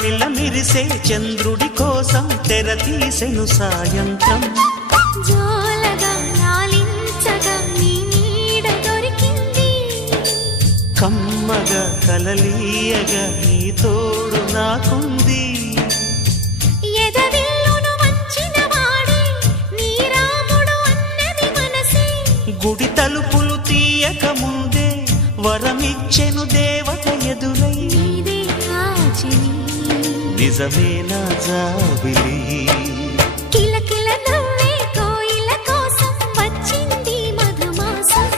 మిలమిల మిరిసే చంద్రుడి కోసం తెర తీసెను సాయంత్రం. జోలగా లాలించగా నీ నీడ దొరికింది, కమ్మగా కలలీయగా నీ తోడు నాకుంది. ఎదవిల్లును వంచిన వాడే నీ రాముడు అన్నది మనసే, గుడి తలుపులు తీయక ముందే వరమిచ్చెను దేవత ఎదురై. నీదే ఆచని నిజమే నా జాబిలి, కిలకిల నవ్వే కోయిల కోసం వచ్చింది మధుమాసం.